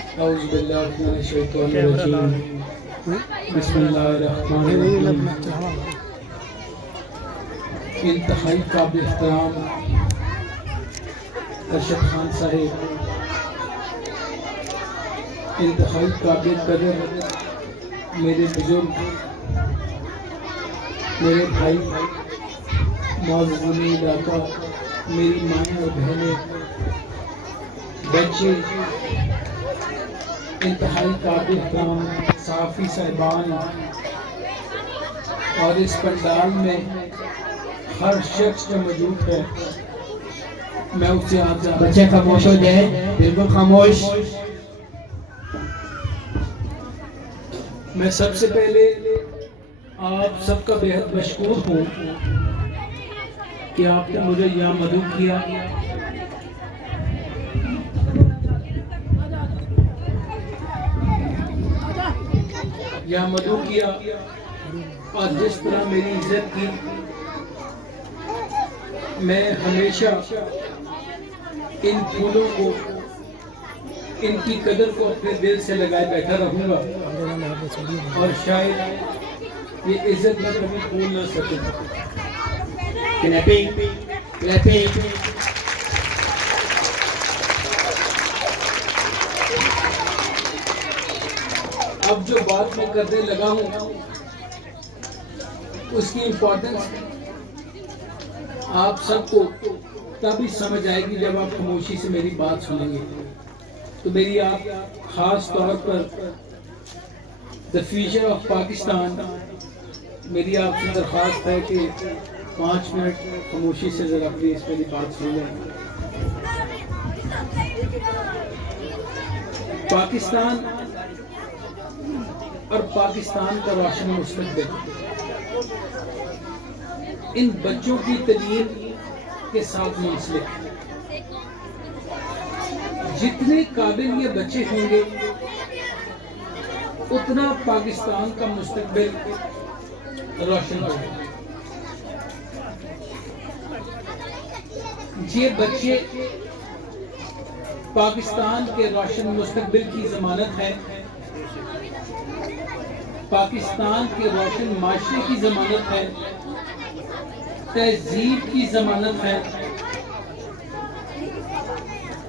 اعوذ باللہ من الشیطان الرجیم بسم اللہ الرحمن الرحیم انتہائی قابل احترام ارشد خان صاحب، انتہائی قابل قدر میرے بزرگ، میرے بھائی، معززین علاقہ، میری مائیں اور بہنیں، بچے، انتہائی قابل احترام صحافی صاحبان اور اس پنڈال میں ہر شخص جو موجود ہے، میں اس سے آپ سے بچے خاموش ہو جائے، بالکل خاموش۔ میں سب سے پہلے آپ سب کا بہت مشکور ہوں کہ آپ نے مجھے یہاں مدعو کیا۔ یہاں مدعو کیا اور جس طرح میری عزت کی، میں ہمیشہ ان پھولوں کو، ان کی قدر کو اپنے دل سے لگائے بیٹھا رہوں گا، اور شاید یہ عزت میں کبھی بھول نہ سکوں۔ Clapping, clapping. اب جو بات میں کرنے لگا ہوں اس کی امپورٹنس آپ سب کو تب ہی سمجھ آئے گی جب آپ خاموشی سے میری بات سنیں گے۔ تو میری آپ خاص طور پر دا فیوچر آف پاکستان، میری آپ سے درخواست ہے کہ 5 منٹ خاموشی سے ذرا پلیز میری بات سن لیں۔ پاکستان اور پاکستان کا روشن مستقبل ان بچوں کی تعلیم کے ساتھ منسلک ہے۔ جتنے قابل یہ بچے ہوں گے اتنا پاکستان کا مستقبل روشن ہوگا۔ یہ بچے پاکستان کے روشن مستقبل کی ضمانت ہے، پاکستان کے روشن معاشرے کی ضمانت ہے، تہذیب کی ضمانت ہے۔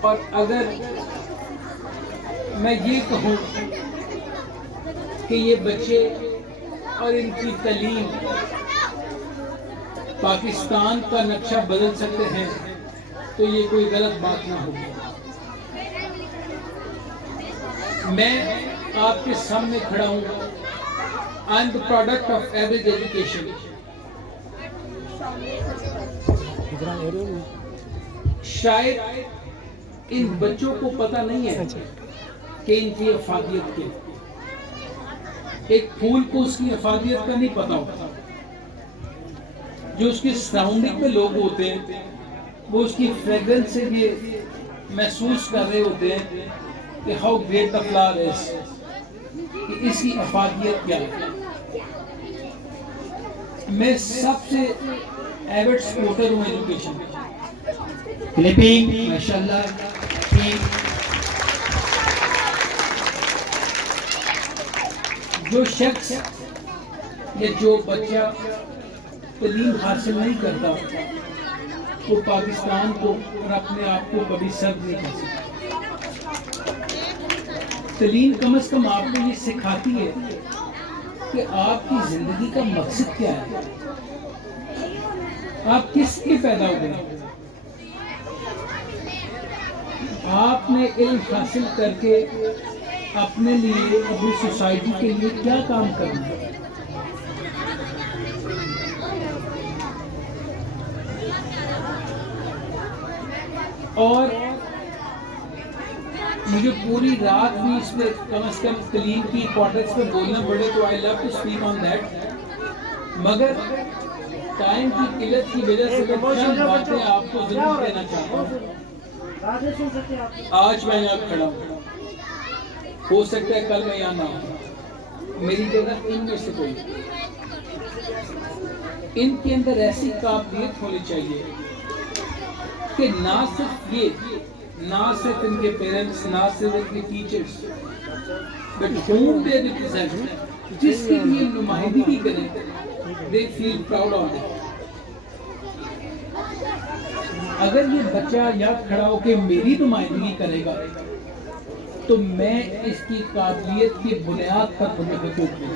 اور اگر میں یہ کہوں کہ یہ بچے اور ان کی تعلیم پاکستان کا نقشہ بدل سکتے ہیں تو یہ کوئی غلط بات نہ ہوگی۔ میں آپ کے سامنے کھڑا ہوں، I am the product of average education۔ شاید ان بچوں کو پتہ نہیں ہے کہ ان کی افادیت کیا۔ ایک پھول کو اس کی افادیت کا نہیں پتہ ہوتا، جو اس کی سراؤنڈنگ میں لوگ ہوتے ہیں وہ اس کی فریگرنس سے یہ محسوس کر رہے ہوتے ہیں کہ how great the flower is، کہ اس کی افادیت کیا ہے۔ میں سب سے ایوڈ سپورٹر ہوں ایجوکیشن کا۔ کلیپنگ، ماشاءاللہ۔ جو شخص یا جو بچہ تعلیم حاصل نہیں کرتا وہ پاکستان کو اور اپنے آپ کو کبھی سرد نہیں کر سکتا۔ تعلیم کم از کم آپ کو یہ سکھاتی ہے کہ آپ کی زندگی کا مقصد کیا ہے، آپ کس لیے پیدا ہوئے ہیں۔ آپ نے علم حاصل کر کے اپنے لیے، اپنی سوسائٹی کے لیے کیا کام کرنا ہے۔ اور مجھے پوری رات بھی اس میں کم از کم تعلیم کی امپورٹنس پہ بولنا پڑے تو I love to speak on that، مگر ٹائم کی قلت کی وجہ سے میں چند باتیں آپ کو ضرور کہنا چاہتا ہوں۔ آج میں یہاں کھڑا ہوں، ہو سکتا ہے کل میں یہاں نہ ہوں، میری جگہ ان میں سے کوئی، ان کے اندر ایسی قابلیت ہونی چاہیے کہ نہ صرف یہ نہ صرف ان کے پیرنٹس، نہ صرف ان کے teachers, but whom they represent، جس کی بھی نمائندگی کریں، they feel proud of it۔ اگر یہ بچہ یاد کھڑا ہو کہ میری نمائندگی کرے گا تو میں اس کی قابلیت کی بنیاد پر تمہیں حقوق دوں۔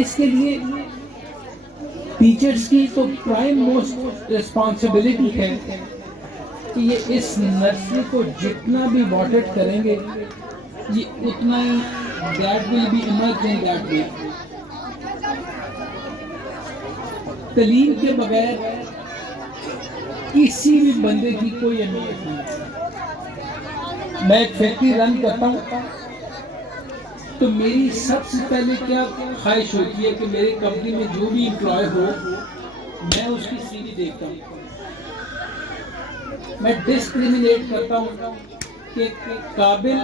اس کے لیے ٹیچرز کی تو پرائم موسٹ ریسپانسبلٹی ہے کہ یہ اس نرسری کو جتنا بھی واٹر کریں گے یہ اتنا ہی that will be emerge in that way. تعلیم کے بغیر کسی بھی بندے کی کوئی اہمیت نہیں۔ میں ایک فیکٹری رن کرتا ہوں تو میری سب سے پہلے کیا خواہش ہوتی ہے کہ میری کمپنی میں جو بھی امپلائی ہو میں اس کی سی وی دیکھتا ہوں، میں ڈسکریمنیٹ کرتا ہوں کہ قابل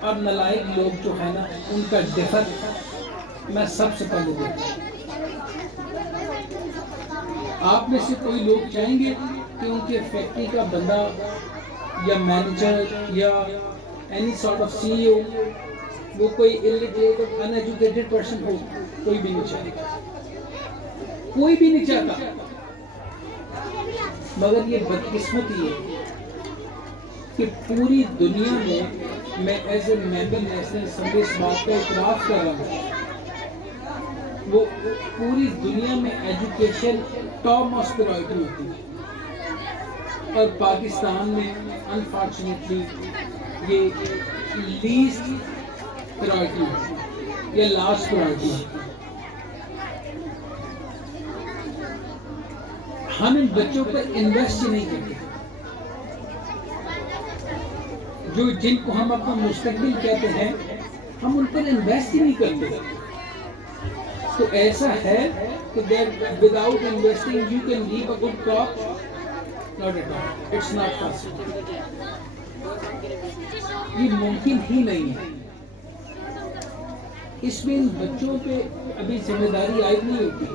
اور نالائق لوگ جو ہیں نا ان کا ڈفر میں سب سے پہلے دیکھتا ہوں۔ آپ میں سے کوئی لوگ چاہیں گے کہ ان کے فیکٹری کا بندہ یا مینیجر یا اینی سارٹ آف سی او وہ کوئی illiterate اور uneducated person ہو؟ کوئی بھی نہیں چاہے گا، کوئی بھی نہیں چاہتا۔ مگر یہ بدقسمتی ہے کہ پوری دنیا میں as a member national assembly اس بات کا اعتراف کر رہا ہوں، وہ پوری دنیا میں ایجوکیشن ٹاپ موسٹ پرائورٹی ہوتی ہے اور پاکستان میں انفارچونیٹلی یہ لیسٹ پرائورٹی ہے یا لاسٹ پرائورٹی ہے۔ ہم ان بچوں پر انویسٹ نہیں کرتے، جو جن کو ہم اپنا مستقبل کہتے ہیں ہم ان پر انویسٹ ہی نہیں کرتے۔ تو ایسا ہے کہ without investing you can leave a good crop? Not at all. It's not possible. یہ ممکن ہی نہیں ہے۔ اس میں ان بچوں پہ ابھی ذمہ داری عائد نہیں ہوتی،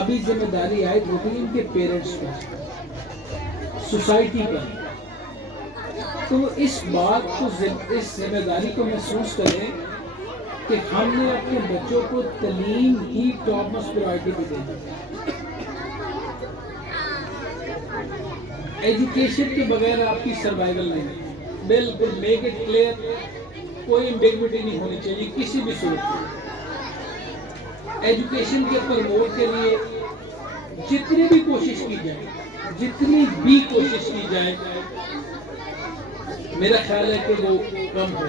ابھی ذمہ داری عائد ہوتی ہے ان کے پیرنٹس پر، سوسائٹی پر۔ تو وہ اس بات کو، اس ذمہ داری کو محسوس کریں کہ ہم نے اپنے بچوں کو تعلیم ہی ٹاپ موسٹ پرائورٹی پہ دینی ہے۔ ایجوکیشن کے بغیر آپ کی سروائیول نہیں ہے، بالکل میک اٹ کلیئر، کوئی ایمبیگوٹی نہیں ہونی چاہیے کسی بھی صورت میں۔ ایجوکیشن کے پروموٹ کے لیے جتنی بھی کوشش کی جائے میرا خیال ہے کہ وہ کم ہو۔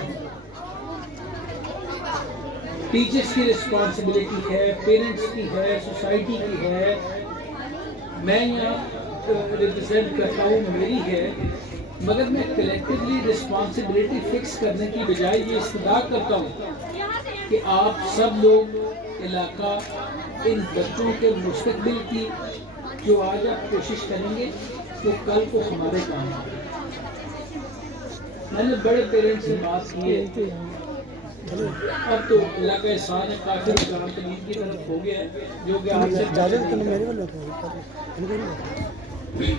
ٹیچرز کی رسپانسبلٹی ہے، پیرنٹس کی ہے، سوسائٹی کی ہے، میں یہاں ریپرزینٹ کرتا ہوں میری ہے، مگر میں کلیکٹیولی رسپانسبلٹی فکس کرنے کی بجائے یہ استدعا کرتا ہوں کہ آپ سب لوگ علاقہ ان بچوں کے مستقبل کی جو آج آپ کوشش کریں گے تو کل کو ہمارے کام آئے۔ میں نے بڑے پیرنٹس سے بات کی ہے، اب تو اللہ کا احسان ہے کافی کام تمید کی طرف ہو گیا ہے جو کہ آپ سے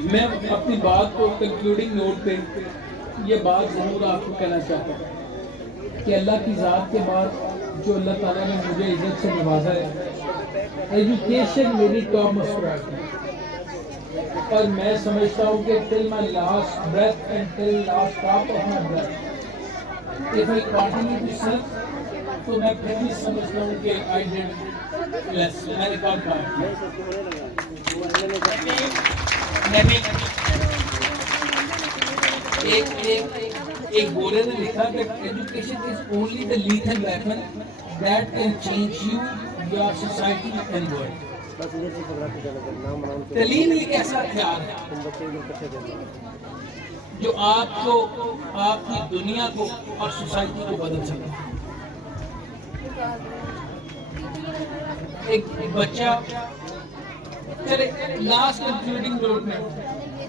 میں اپنی بات کو کنکلوڈنگ نوٹ پہ یہ بات ضرور آپ کو کہنا چاہتا ہوں کہ اللہ کی ذات کے بعد جو اللہ تعالیٰ نے مجھے عزت سے نوازا ہے، ایجوکیشن میری ٹاپ موسٹ پرائورٹی ہے، اور میں سمجھتا ہوں کہ till my last breath and till last drop of my breath if I continue to serve تو میں پھر بھی سمجھتا ہوں کہ I did less، میں نے کام کیا۔ ایک گورے نے لکھا کہ education is only the lethal weapon that can change you, your society and world۔ تعلیم ایک ایسا ہتھیار ہے جو آپ کو، آپ کی دنیا کو اور سوسائٹی کو بدل سکتا ہے۔ ایک بچہ، چلے لاسٹ کنکلوڈنگ نوٹ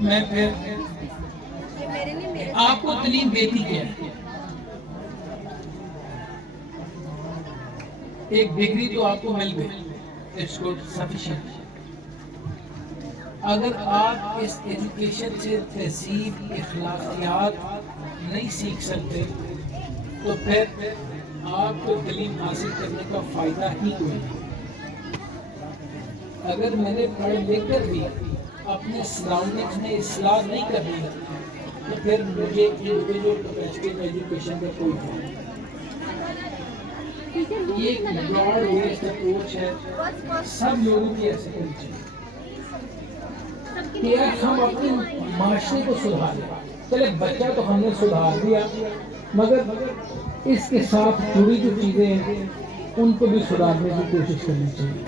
میں پھر آپ کو تعلیم دیتی کیا ہے؟ ایک ڈگری تو آپ کو مل گئی، اٹس گڈ، سفیشینٹ، اگر آپ اس ایجوکیشن سے تہذیب اخلاقیات نہیں سیکھ سکتے تو پھر آپ کو تعلیم حاصل کرنے کا فائدہ ہی کوئی نہیں۔ اگر میں نے پڑھ لکھ کر بھی اپنے سراؤنڈنگز میں اصلاح نہیں کرنی تو پھر مجھے انڈیویجول پروفیشنل ایجوکیشن کا کوئی فائدہ نہیں۔ یہ ایک براڈ بیسڈ اپروچ ہے، سب لوگوں کی ایسے ہونی چاہیے کہ یار ہم اپنے معاشرے کو سدھاریں۔ چلے بچہ تو ہم نے سدھار دیا، مگر اس کے ساتھ جڑی جو چیزیں ہیں ان کو بھی سدھارنے کی کوشش کرنی چاہیے،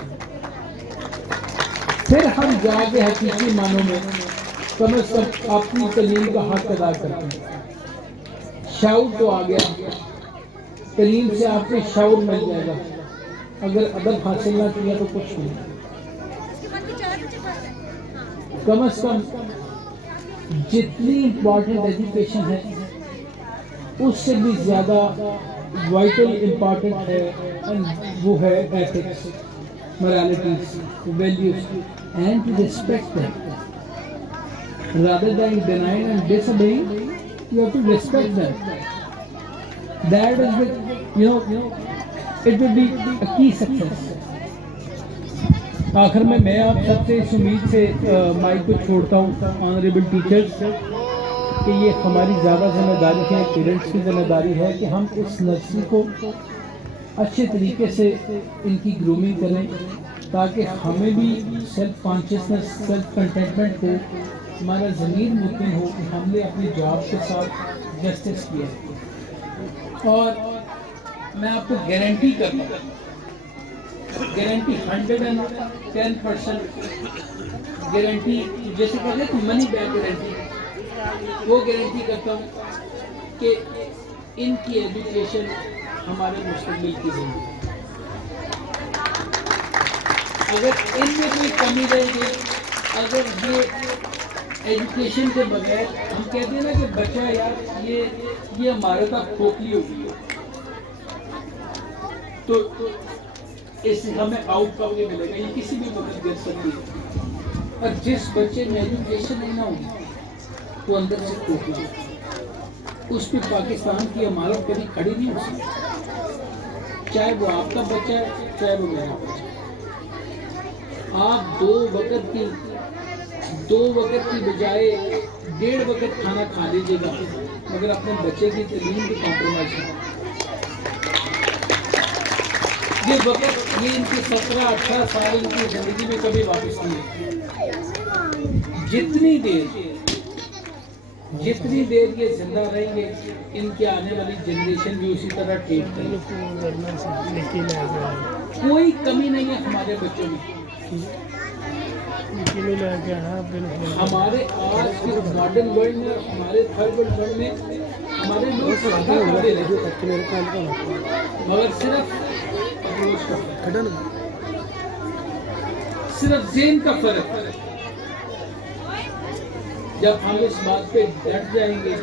پھر ہم جا کے حقیقی معنوں میں کم از کم اپنی تعلیم کا حق ادا کرتے ہیں۔ شعور تو آ گیا، تعلیم سے آپ کو شعور مل جائے گا، اگر ادب حاصل نہ کیا تو کچھ نہیں۔ کم از کم جتنی امپورٹنٹ ایجوکیشن ہے اس سے بھی زیادہ وائٹل امپورٹنٹ ہے وہ ہے ethics, moralities, values, and to respect them. Rather than denying and disobeying, you have to respect them. That is the, it will be a key success. آخر میں آپ سب سے اس امید سے مائک کو چھوڑتا ہوں، آنریبل ٹیچرز، کہ یہ ہماری زیادہ ذمہ داری ہے، پیرنٹس کی ذمہ داری ہے کہ ہم اس نسل کو اچھے طریقے سے ان کی گرومنگ کریں تاکہ ہمیں بھی سیلف کانشیسنس، سیلف کنٹینٹمنٹ ہو، ہمارا ضمیر مطمئن ہو کہ ہم نے اپنی جاب کے ساتھ جسٹس کیا ہے۔ اور میں آپ کو گارنٹی کرتا ہوں، گارنٹی 110% گارنٹی، جیسے کہتے ہیں منی بیک گارنٹی، وہ گارنٹی کرتا ہوں کہ ان کی ایجوکیشن ہمارے مستقبل کی زندگی، اگر ان میں کوئی کمی رہے گی، اگر یہ ایجوکیشن کے بغیر ہم کہتے ہیں نا کہ بچہ یار یہ ہمارے تک کھوکھلی ہو گئی ہے، تو اس سے ہمیں آؤٹ کم نہیں ملے گا، یہ کسی بھی وقت گر سکتی ہے۔ اور جس بچے میں ایجوکیشن نہیں نہ ہوگی وہ اندر سے کھوکھلا ہے، اس پہ پاکستان کی عمارت کبھی کھڑی نہیں ہو سکتی، چاہے وہ آپ کا بچہ ہے چاہے وہ میرا بچہ ہے۔ آپ دو وقت کی بجائے 1.5 وقت کھانا کھا لیجیے گا، مگر اپنے بچے کی تعلیم کی کمپرومائز نہیں۔ یہ وقت، یہ ان کی 17-18 سال کی زندگی میں کبھی واپس نہیں ہے۔ جتنی دیر یہ زندہ رہیں گے، ان کے آنے والی جنریشن بھی اسی طرح ٹھیک رہے گی۔ کوئی کمی نہیں ہے ہمارے بچوں میں۔ ہمارے آج کے ماڈرن ورلڈ میں، ہمارے تھرڈ ورلڈ میں ہمارے لوگ مگر صرف ذہن کا فرق ہے۔ جب ہم اس بات پہ ڈٹ جائیں گے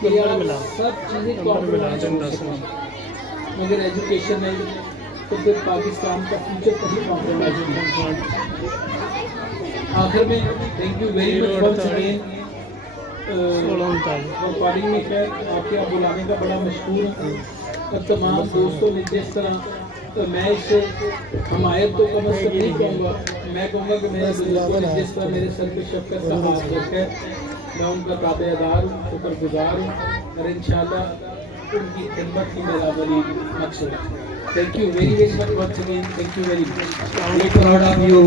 کہ یار سب چیزیں کمپرومائز ہو سکتی ہیں، مگر ایجوکیشن نہیں، تو پھر پاکستان کا فیوچر کہیں کمپرومائز نہیں۔ آخر میں thank you very much once again, recording میں خیر آپ کے بلانے کا بڑا مشکور ہوں، اور تمام دوستوں نے جس طرح، تو میں اس سے حمایت تو کم از کم نہیں کہوں گا، میں کہوں گا کہ میرے بزرگوں نے جس طرح میرے سر پہ شفقت کا ہاتھ رکھا ہے، میں ان کا تابع دار ہوں، شکر گزار ہوں، اور انشاءاللہ ان کی خدمت کی میرا بڑی مقصد ہے۔ Thank you very much once again. Thank you very much. Proud of you.